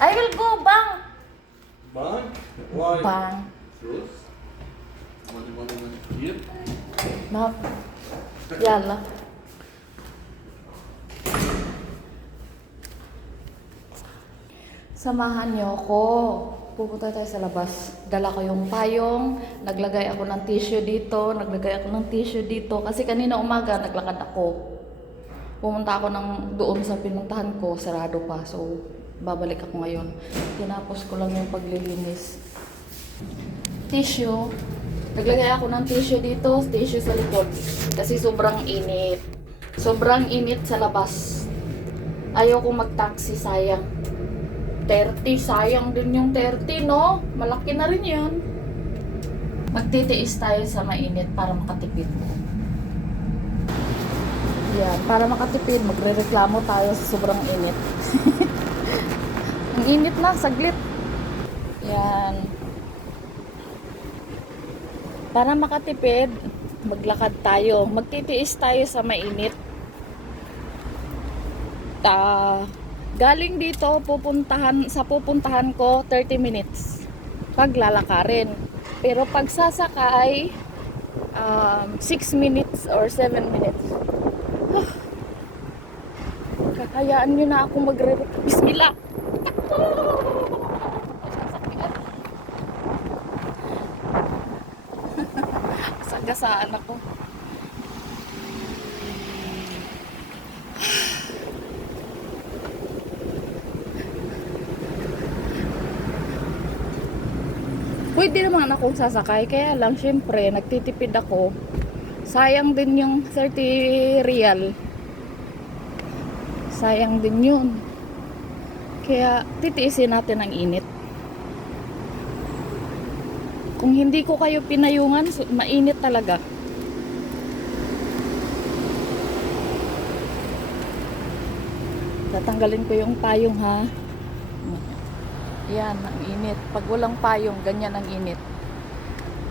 I will go bank. Bank? Why? Bank. Truth? Money, money, money. Here? Ma. Yalla. Samahan niyo ako. Pupunta tayo sa labas. Dala ko yung payong. Naglagay ako ng tissue dito. Naglagay ako ng tissue dito. Kasi kanina umaga, naglakad ako. Pumunta ako ng doon sa pinuntahan ko. Sarado pa. So, babalik ako ngayon. Tinapos ko lang yung paglilinis. Tissue. Naglagay ako ng tissue dito. Tissue sa likod. Kasi sobrang init. Sobrang init sa labas. Ayoko mag-taxi, sayang. 30, sayang din yung 30, no? Malaki na rin yun. Magtitiis tayo sa mainit para makatipid. Yan, para makatipid, magre-reklamo tayo sa sobrang init. Init na, saglit. Yan. Para makatipid, maglakad tayo. Magtitiis tayo sa mainit. Ta galing dito pupuntahan sa pupuntahan ko 30 minutes paglalakarin. Pero pag sasakay um, 6 minutes or 7 minutes. Kakayaan nyo na ako magre Bismillah! Takbo! Sasakyan. Sagasaan ako. Pwede naman akong sasakay, kaya lang syempre nagtitipid ako. Sayang din yung 30 real. Sayang din yun. Kaya titiisin natin ang init. Kung hindi ko kayo pinayungan, mainit talaga. Tatanggalin ko yung payong ha. Yan, ang init. Pag walang payong, ganyan ang init.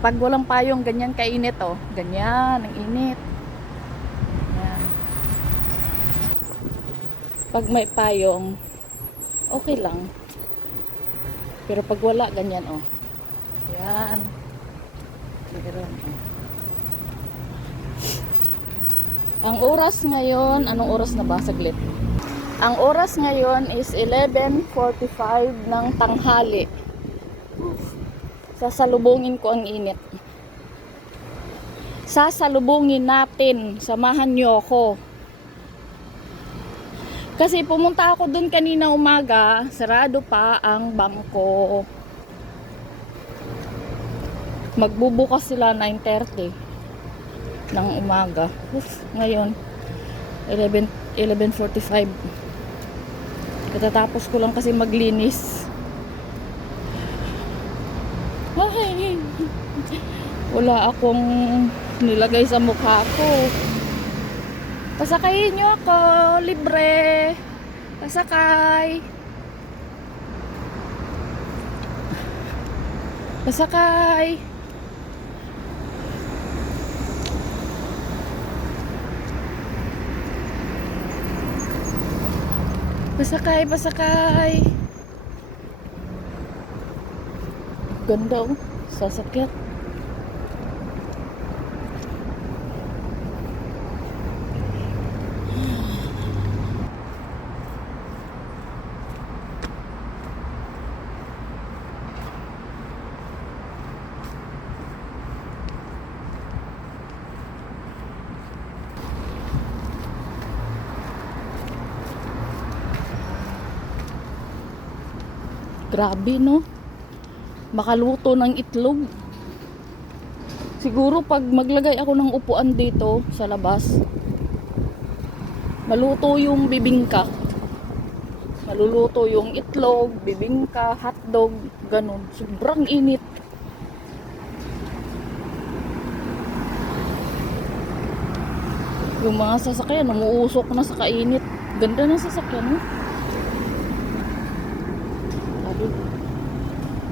Pag walang payong, ganyan kainit oh. Ganyan, ang init. Yan. Pag may payong, okay lang. Pero pag wala, ganyan oh. Yan. Meron, oh. Ang oras ngayon, anong oras na ba? Saglit. Ang oras ngayon is 11.45 ng tanghali. Sasalubungin ko ang init. Sasalubungin natin. Samahan niyo ako. Kasi pumunta ako dun kanina umaga, sarado pa ang bangko. Magbubukas sila 9.30 ng umaga. Uf, ngayon, 11, 11.45. Katatapos ko lang kasi maglinis. Ay, wala akong nilagay sa mukha ko. Pasakayin nyo ako, libre. Pasakay. Pasakay. Pasakay, pasakay. Ganda oh. Sasakyan. Grabe no. Makaluto ng itlog. Siguro pag maglagay ako ng upuan dito sa labas, maluto yung bibingka. Maluluto yung itlog, bibingka, hotdog, ganun. Sobrang init. Yung mga sasakyan, umuusok na sa kainit. Ganda ng sasakyan, no? Sabi,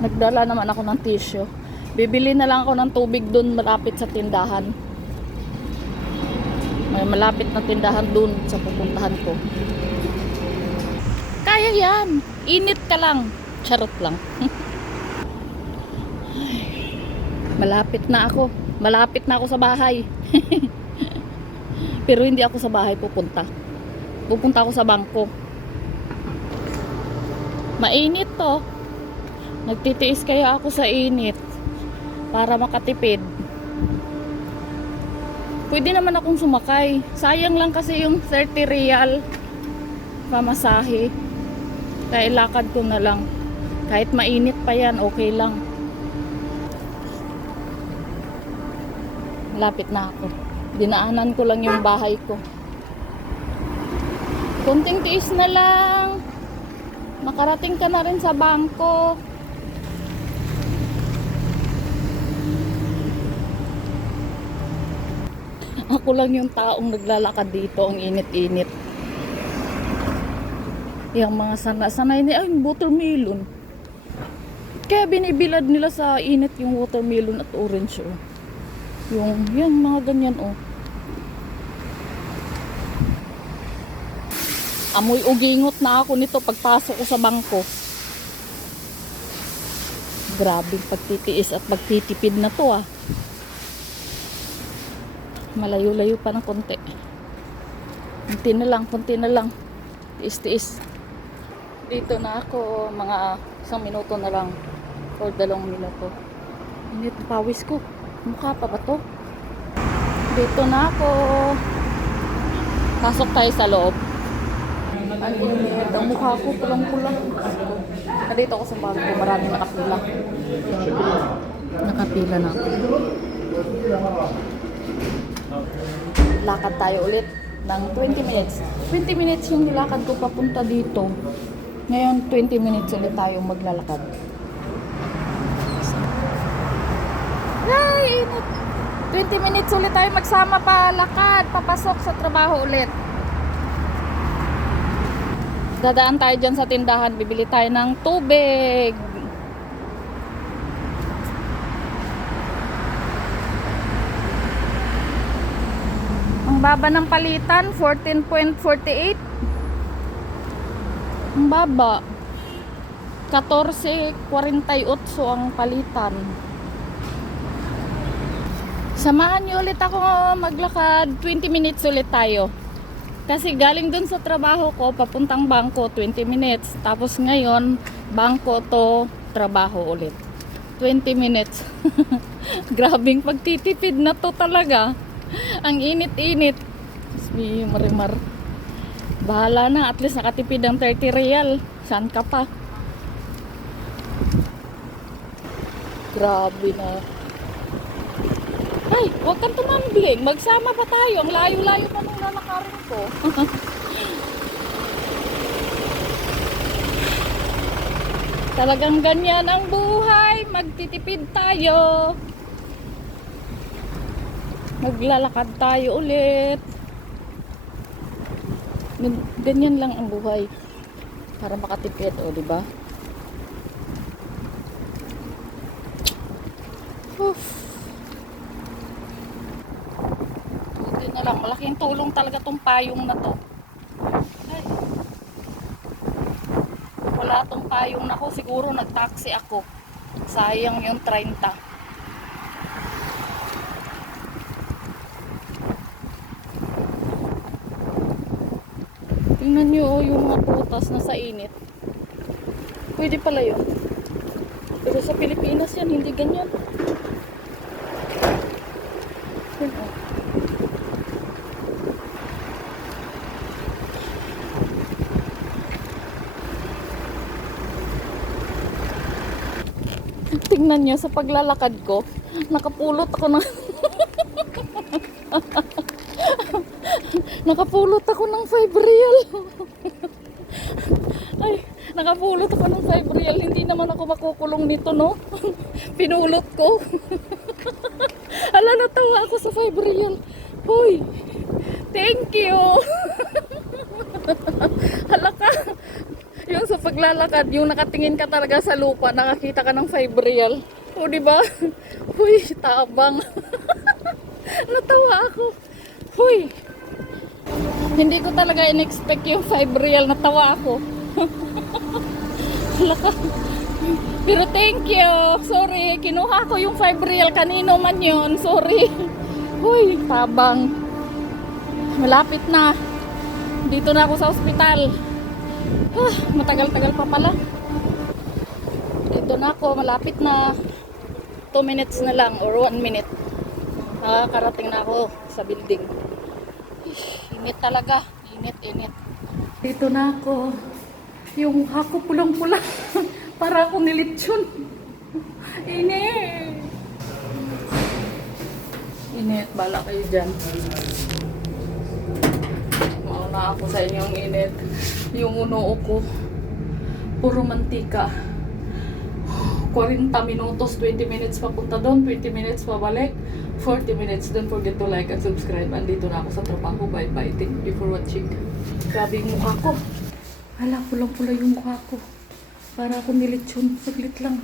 Nagdala naman ako ng tissue. Bibili na lang ako ng tubig doon malapit sa tindahan. May malapit na tindahan doon sa pupuntahan ko. Kaya yan. Init ka lang. Charot lang. Malapit na ako. Malapit na ako sa bahay. Pero hindi ako sa bahay pupunta. Pupunta ako sa bangko. Mainit to. Nagtitiis kaya ako sa init para makatipid. Pwede naman akong sumakay. Sayang lang kasi yung 30 real pamasahe. Kaya ilakad ko na lang. Kahit mainit pa yan, okay lang. Lapit na ako. Dinaanan ko lang yung bahay ko. Kunting tiis na lang. Makarating ka na rin sa bangko. Ako lang yung taong naglalakad dito, ang init-init. Yung mga sana-sanay ni ay watermelon. Kaya binibilad nila sa init yung watermelon at orange oh. Yung yan mga ganyan oh. Amoy ugingot na ako nito pagpasok ko sa bangko. Grabe pagtitiis at pagtitipid na to ah. Malayo-layo pa ng konti. Kunti na lang, kunti na lang. Tiis-tiis. Dito na ako, mga isang minuto na lang. Or dalawang minuto. Init pawis ko. Mukha pa ba to? Dito na ako. Pasok tayo sa loob. Ang init. Ang mukha ko pulang-pulang. Nandito ako sa bangko. Marami nakapila. Nakapila na ako. Lakad tayo ulit ng 20 minutes. 20 minutes yung nilakad ko papunta dito. Ngayon, 20 minutes ulit tayo maglalakad. Ay, init. 20 minutes ulit tayo magsama pa lakad, papasok sa trabaho ulit. Dadaan tayo dyan sa tindahan, bibili tayo ng tubig. Ang baba ng palitan, 14.48. Ang baba. 14.48 ang palitan. Samahan niyo ulit ako maglakad. 20 minutes ulit tayo. Kasi galing dun sa trabaho ko, papuntang bangko, 20 minutes. Tapos ngayon, bangko to, trabaho ulit. 20 minutes. Grabing pagtitipid na to talaga. Ang init-init. Marimar. Bahala na, at least nakatipid ang 30 real. Saan ka pa? Grabe na. Ay, huwag kang tumambling. Magsama pa tayo. Ang layo-layo pa nung lalakarin ko. Talagang ganyan ang buhay. Magtitipid tayo. Maglalakad tayo ulit. Gan- Ganyan lang ang buhay. Para makatipid, o, di ba? Oof. Buti na lang. Malaking tulong talaga tong payong na to. Ay. Wala tong payong na ko. Siguro nag-taxi ako. Sayang yung 30. Tingnan nyo oh, yung mga prutas na sa init. Pwede pala yun. Pero sa Pilipinas yan, hindi ganyan. Yun, oh. Tingnan nyo sa paglalakad ko, nakapulot ako ng nakapulot ako ng 5 real. Ay, nakapulot ako ng 5 real. Hindi naman ako makukulong nito, no? Pinulot ko. Ala, natawa ako sa 5 real. Hoy, thank you. Hala ka. Yung sa paglalakad, yung nakatingin ka talaga sa lupa, nakakita ka ng 5 real. O, di ba? Huy, tabang. Natawa ako. Huy. Hindi ko talaga in-expect yung 5 real. Natawa ako. Pero thank you. Sorry, kinuha ko yung 5 real. Kanino man yun. Sorry. Uy, tabang. Malapit na. Dito na ako sa ospital. Ah, matagal-tagal pa pala. Dito na ako. Malapit na. 2 minutes na lang or 1 minute. Nakakarating na ako sa building. Init talaga. Init, init. Dito na ako. Yung mukha ko pulang-pula. Para akong nilitsyon. Init. Init. Bala kayo dyan. Mauna ako sa inyong init. Yung uno ko. Puro mantika. 40 minutos, 20 minutes papunta doon, 20 minutes pabalik, 40 minutes. Don't forget to like and subscribe. Andito na ako sa trabaho. Bye-bye. Thank you for watching. Grabe yung mukha ko. Hala, pulang-pula yung mukha ko. Para ako nilitsyon. Saglit lang.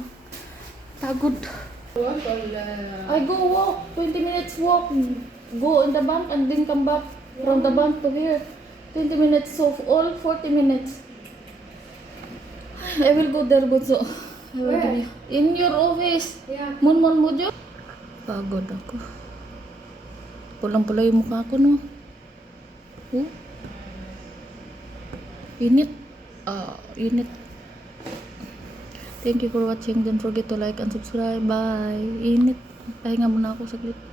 Pagod. I go walk. 20 minutes walk. Go in the bank and then come back from the bank to here. 20 minutes. So all 40 minutes. I will go there, Bunso. I will Where? be- In your office. Yeah. Mun mun dyan. Pagod ako. Pulang-pula yung mukha ko, no? Oh. Init. Ah, init. Thank you for watching. Don't forget to like and subscribe. Bye. Init. Pahinga muna ako saglit.